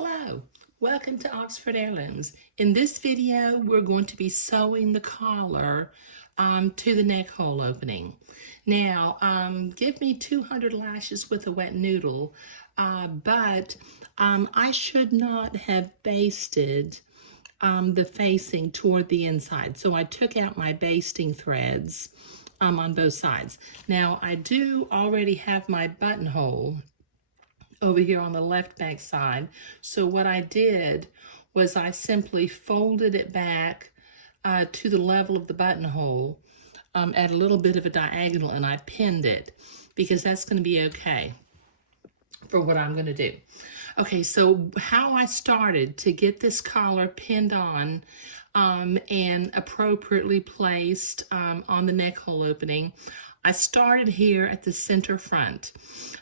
Hello, welcome to Oxford Heirlooms. In this video, we're going to be sewing the collar to the neck hole opening. Now, give me 200 lashes with a wet noodle, but I should not have basted the facing toward the inside. So I took out my basting threads on both sides. Now, I do already have my buttonhole over here on the left back side. So what I did was I simply folded it back to the level of the buttonhole at a little bit of a diagonal, and I pinned it because that's going to be okay for what I'm going to do. Okay, so how I started to get this collar pinned on and appropriately placed on the neck hole opening, I started here at the center front.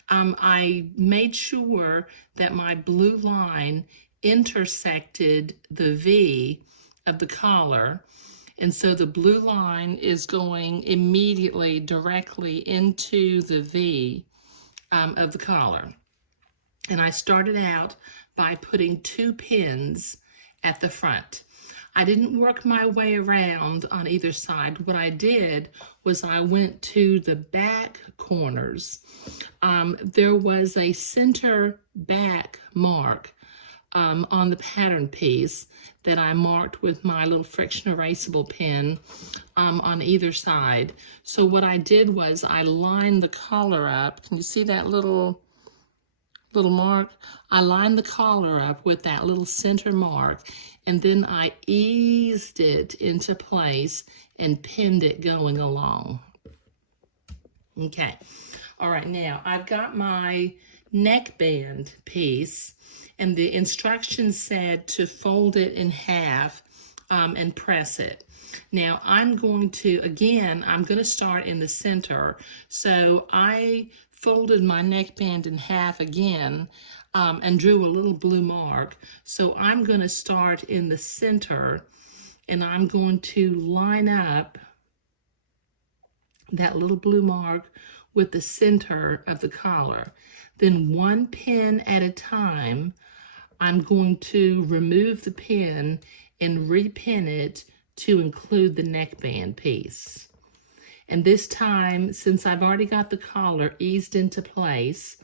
I made sure that my blue line intersected the V of the collar. And so the blue line is going immediately directly into the V of the collar. And I started out by putting 2 pins at the front. I didn't work my way around on either side. What I did was I went to the back corners. There was a center back mark on the pattern piece that I marked with my little friction erasable pen on either side. So what I did was I lined the collar up. Can you see that little mark? I lined the collar up with that little center mark, and then I eased it into place and pinned it going along. Okay, all right, now I've got my neckband piece, and the instructions said to fold it in half and press it. Now I'm going to start in the center. So I folded my neckband in half again and drew a little blue mark. So I'm going to start in the center, and I'm going to line up that little blue mark with the center of the collar. Then 1 pin at a time, I'm going to remove the pin and repin it to include the neckband piece. And this time, since I've already got the collar eased into place,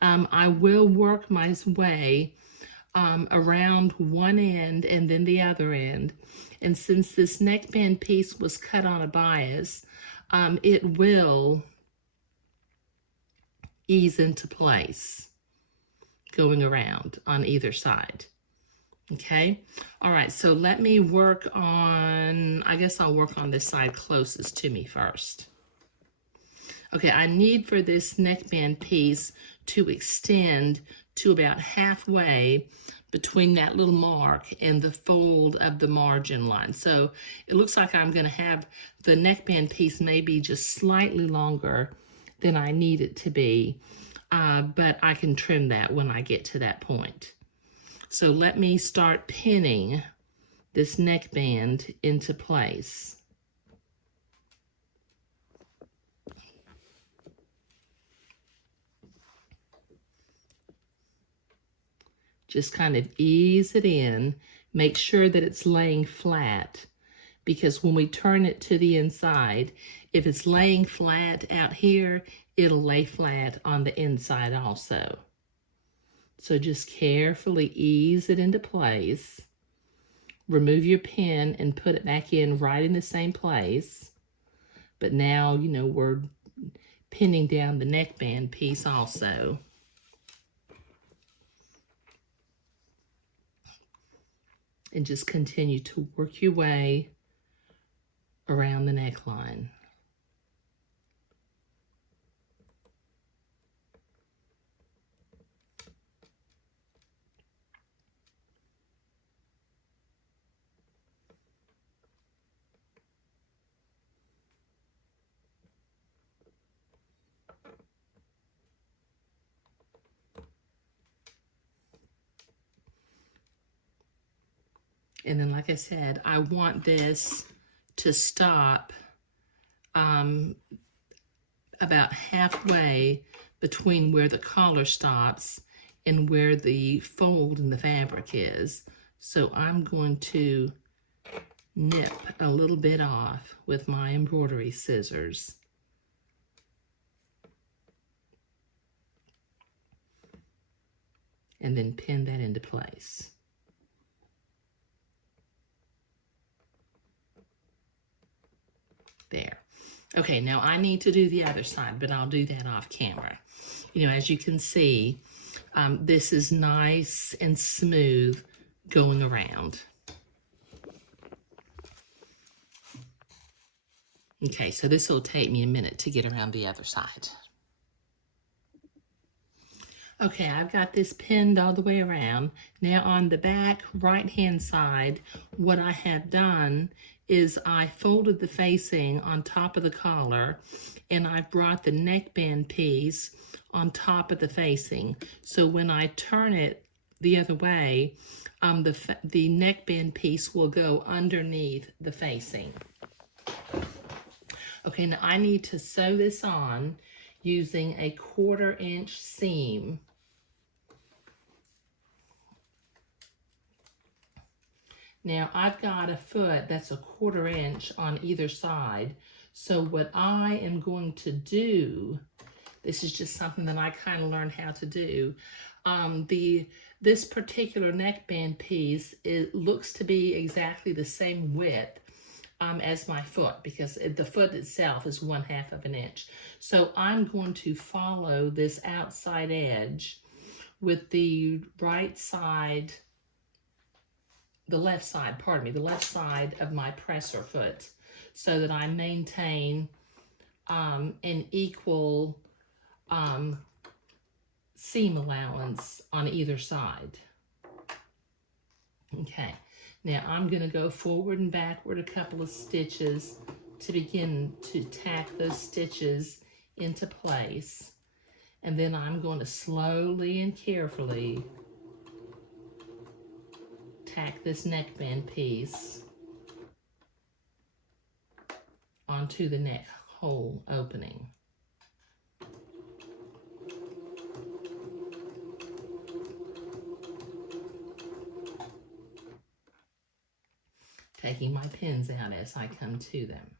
I will work my way around one end and then the other end. And since this neckband piece was cut on a bias, it will ease into place going around on either side. Okay, all right, so let me work on, I guess I'll work on this side closest to me first. Okay, I need for this neckband piece to extend to about halfway between that little mark and the fold of the margin line. So it looks like I'm gonna have the neckband piece maybe just slightly longer than I need it to be, but I can trim that when I get to that point. So let me start pinning this neckband into place. Just kind of ease it in. Make sure that it's laying flat, because when we turn it to the inside, if it's laying flat out here, it'll lay flat on the inside also. So just carefully ease it into place. Remove your pin and put it back in right in the same place. But now, you know, we're pinning down the neckband piece also. And just continue to work your way around the neckline. And then, like I said, I want this to stop about halfway between where the collar stops and where the fold in the fabric is. So I'm going to nip a little bit off with my embroidery scissors. And then pin that into place. There. Okay, now I need to do the other side, but I'll do that off camera. You know, as you can see, this is nice and smooth going around. Okay, so this will take me a minute to get around the other side. Okay, I've got this pinned all the way around. Now on the back right-hand side, what I have done is I folded the facing on top of the collar, and I brought the neckband piece on top of the facing. So when I turn it the other way, the neckband piece will go underneath the facing. Okay, now I need to sew this on using a 1/4 inch seam. Now I've got a foot that's a 1/4 inch on either side. So what I am going to do, this is just something that I kind of learned how to do. This particular neckband piece, it looks to be exactly the same width as my foot, because the foot itself is 1/2 inch. So I'm going to follow this outside edge with the right side, the left side of my presser foot, so that I maintain an equal seam allowance on either side. Okay, now I'm going to go forward and backward a couple of stitches to begin to tack those stitches into place. And then I'm going to slowly and carefully tack this neckband piece onto the neck hole opening. Taking my pins out as I come to them.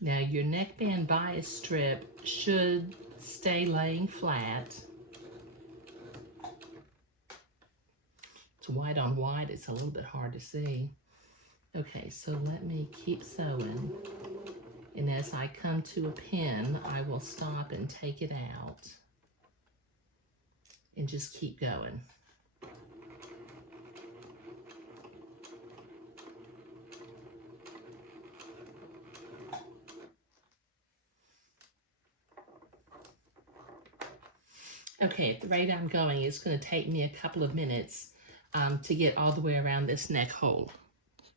Now your neckband bias strip should stay laying flat. It's white on white, it's a little bit hard to see. Okay, so let me keep sewing. And as I come to a pin, I will stop and take it out and just keep going. Okay, at the rate I'm going, it's going to take me a couple of minutes to get all the way around this neck hole.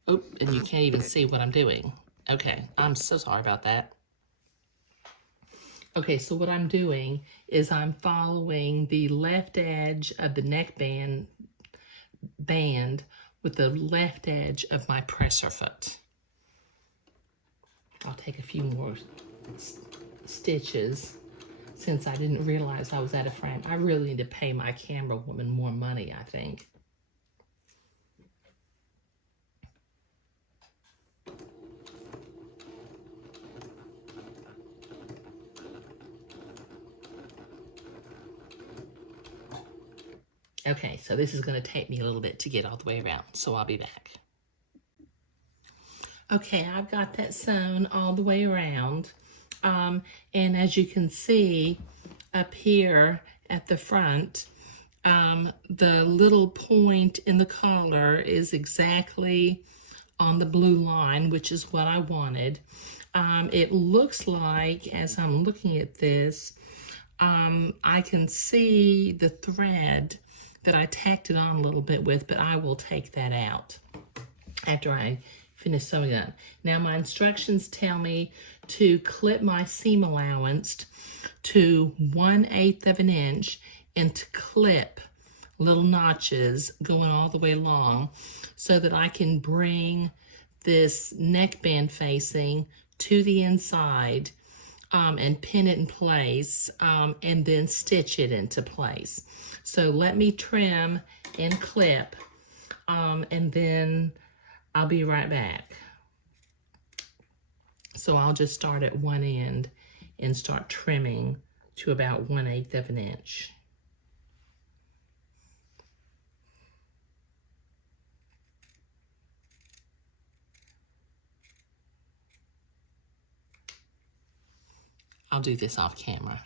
Oh, and you can't even see what I'm doing. Okay, I'm so sorry about that. Okay, so what I'm doing is I'm following the left edge of the neckband band with the left edge of my presser foot. I'll take a few more stitches since I didn't realize I was out of frame. I really need to pay my camera woman more money, I think. Okay, so this is going to take me a little bit to get all the way around, so I'll be back. Okay, I've got that sewn all the way around. And as you can see up here at the front, the little point in the collar is exactly on the blue line, which is what I wanted. It looks like, as I'm looking at this, I can see the thread that I tacked it on a little bit with, but I will take that out after I finish sewing it. Now my instructions tell me to clip my seam allowance to 1/8 inch and to clip little notches going all the way along so that I can bring this neckband facing to the inside and pin it in place, and then stitch it into place. So let me trim and clip, and then I'll be right back. So I'll just start at one end and start trimming to about 1/8 of an inch. I'll do this off camera.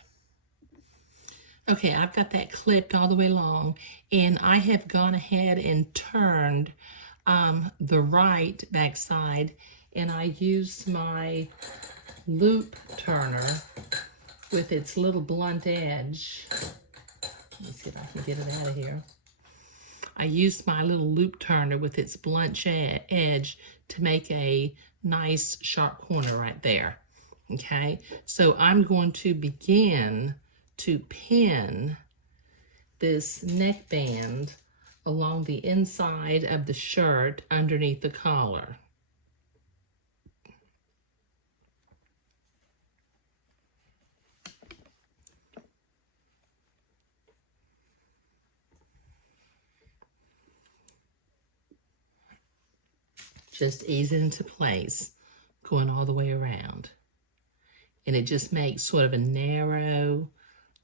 Okay, I've got that clipped all the way along, and I have gone ahead and turned the right back side, and I used my loop turner with its little blunt edge. Let me see if I can get it out of here. I used my little loop turner with its blunt edge to make a nice sharp corner right there. Okay, so I'm going to begin to pin this neckband along the inside of the shirt underneath the collar. Just ease it into place, going all the way around. And it just makes sort of a narrow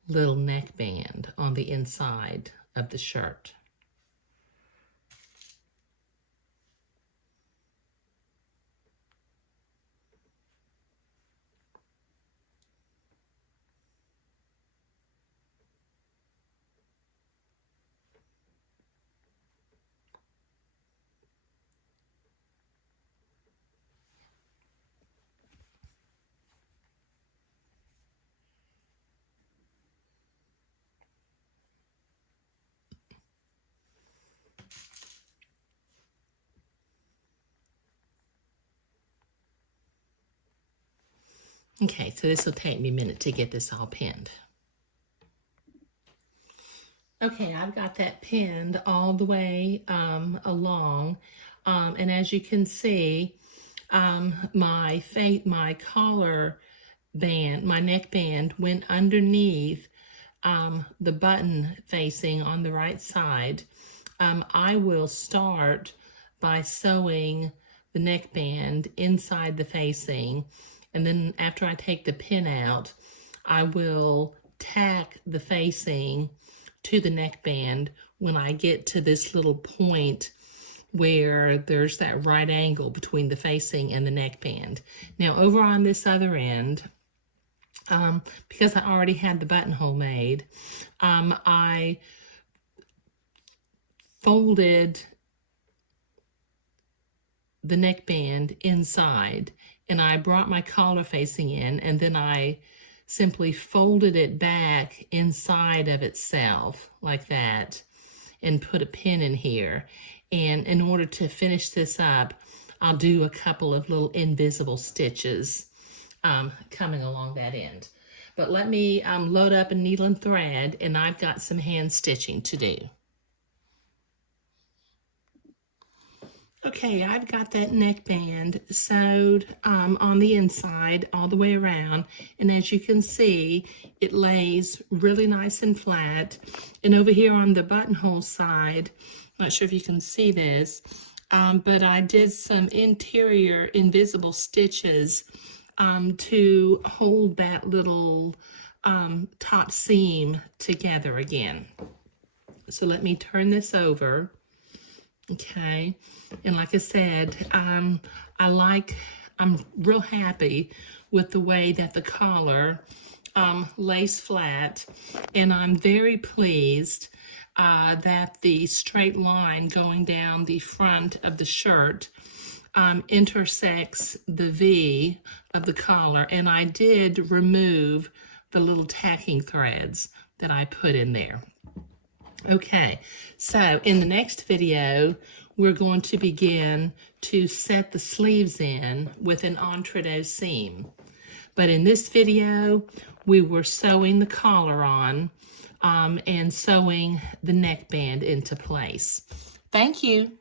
little neckband on the inside of the shirt. Okay, so this will take me a minute to get this all pinned. Okay, I've got that pinned all the way along, and as you can see, my collar band, my neck band went underneath the button facing on the right side. I will start by sewing the neckband inside the facing, and then after I take the pin out, I will tack the facing to the neckband when I get to this little point where there's that right angle between the facing and the neckband. Now over on this other end, because I already had the buttonhole made, I folded the neckband inside, and I brought my collar facing in, and then I simply folded it back inside of itself like that and put a pin in here. And in order to finish this up, I'll do a couple of little invisible stitches coming along that end. But let me load up a needle and thread, and I've got some hand stitching to do. Okay, I've got that neckband sewed on the inside all the way around, and as you can see, it lays really nice and flat. And over here on the buttonhole side, not sure if you can see this, but I did some interior invisible stitches to hold that little top seam together again. So let me turn this over. Okay, and like I said, I'm real happy with the way that the collar lays flat, and I'm very pleased that the straight line going down the front of the shirt intersects the V of the collar, and I did remove the little tacking threads that I put in there. Okay, so in the next video, we're going to begin to set the sleeves in with an entre-deux seam. But in this video, we were sewing the collar on and sewing the neckband into place. Thank you.